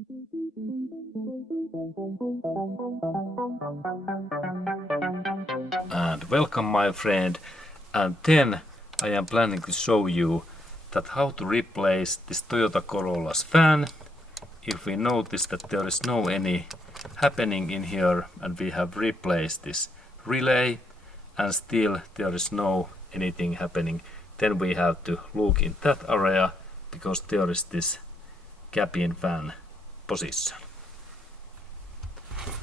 And welcome my friend, and then I am planning to show you that how to replace this Toyota Corolla's fan if we notice that there is no any happening in here and we have replaced this relay and still there is no anything happening. Then we have to look in that area because there is this cabin fan position.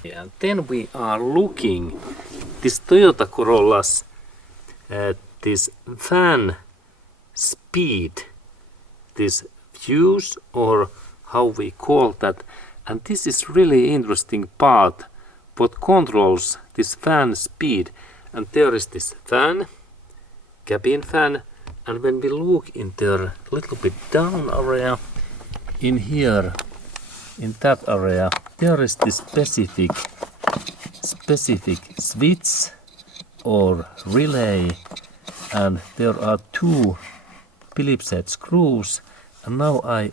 And then we are looking this Toyota Corolla's this fan speed, this fuse or how we call that, and this is really interesting part what controls this fan speed. And there is this fan, cabin fan, and when we look in there a little bit down area in here, in that area, there is this specific switch or relay, and there are two Phillips head screws, and now I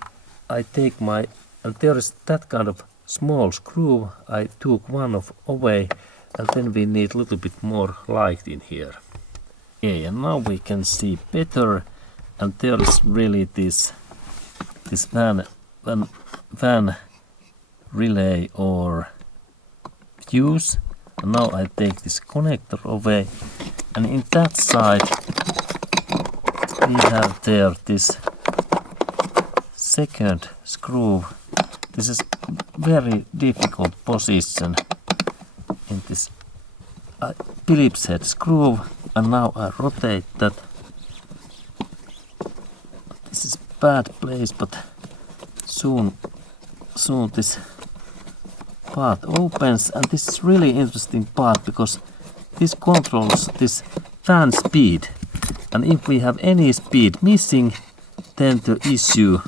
take my, and there is that kind of small screw, I took one of away, and then we need a little bit more light in here. Okay, and now we can see better, and there is really this fan relay or fuse. And now I take this connector away, and in that side we have there this second screw. This is very difficult position in this Phillips head screw, and now I rotate that. This is bad place, but soon this part opens, and this is really interesting part because this controls this fan speed, and if we have any speed missing, then the issue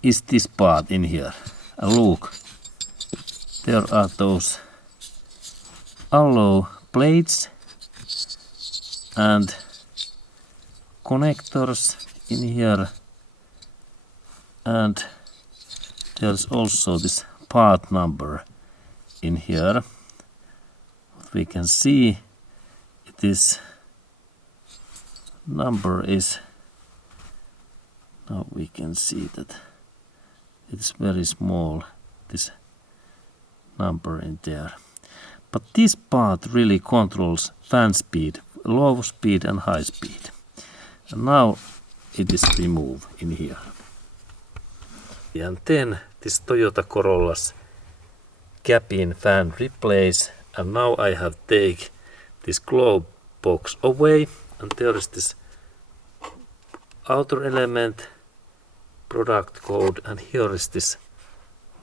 is this part in here. And look, there are those alloy plates and connectors in here, and there's also this part number in here. What we can see, this number is, now we can see that it's very small, this number in there. But this part really controls fan speed, low speed and high speed. And now it is removed in here. And then this Toyota Corolla's cabin fan replace, and now I have take this globe box away, and there is this outer element, product code, and here is this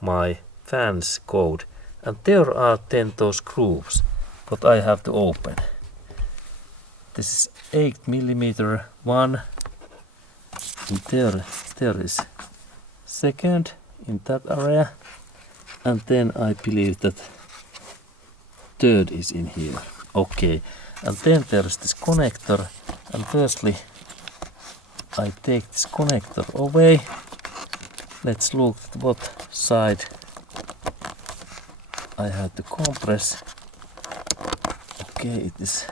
my fans code, and there are then those grooves what I have to open. This is 8mm one, and there is second in that area, and then I believe that third is in here. Okay, and then there is this connector, and firstly I take this connector away. Let's look at what side I have to compress. Okay, it is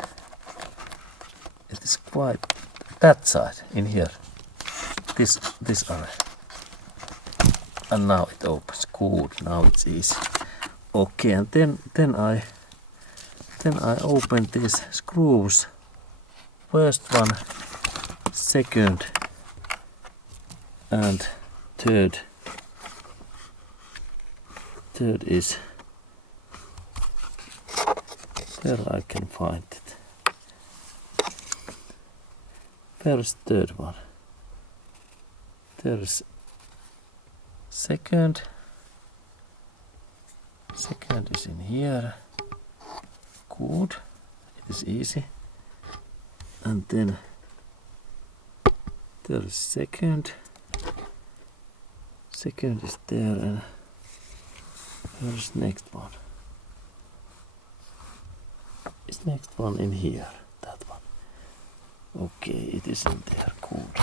quite that side in here, this area. And now it opens. Good, now it's easy. Okay, and then I open these screws. First one, second, and third. Third is where I can find it. Where is third one? There is second. Second is in here. Good. It is easy. And then there is second. Second is there, and where is next one? Is next one in here? That one. Okay, it is in there. Good.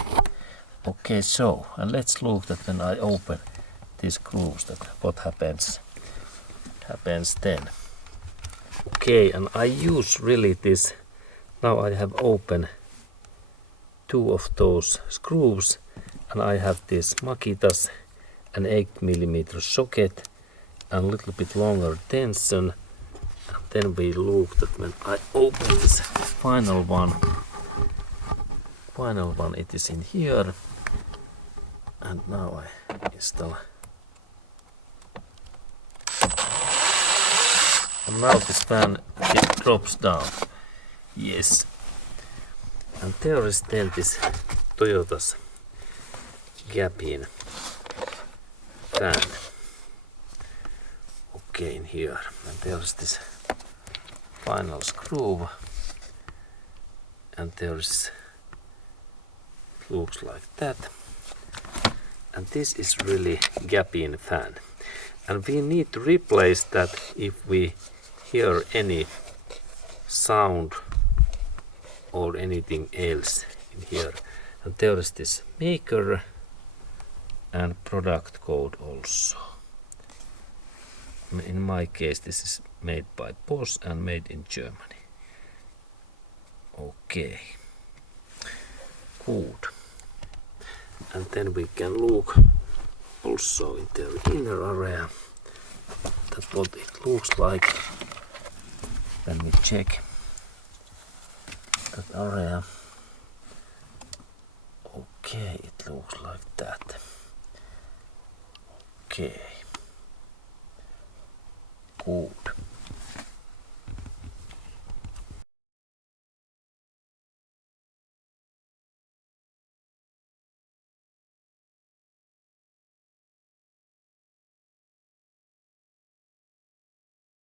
Okay, so, and let's look that when I open these screws, that what happens then. Okay, and I use really this. Now I have opened 2 of those screws, and I have this Makitas, an 8mm socket, and a little bit longer tension. And then we look that when I open this final one, it is in here. And now I install. And now this fan, it drops down. Yes. And there is then this Toyota's cabin fan. Okay, in here. And there is this final screw. And there is, looks like that. And this is really cabin fan. And we need to replace that if we hear any sound or anything else in here. And there is this maker and product code also. In my case, this is made by Bosch and made in Germany. Okay, good. And then we can look also in the inner area, that what it looks like. Then we check that area. Okay, it looks like that. Okay, good.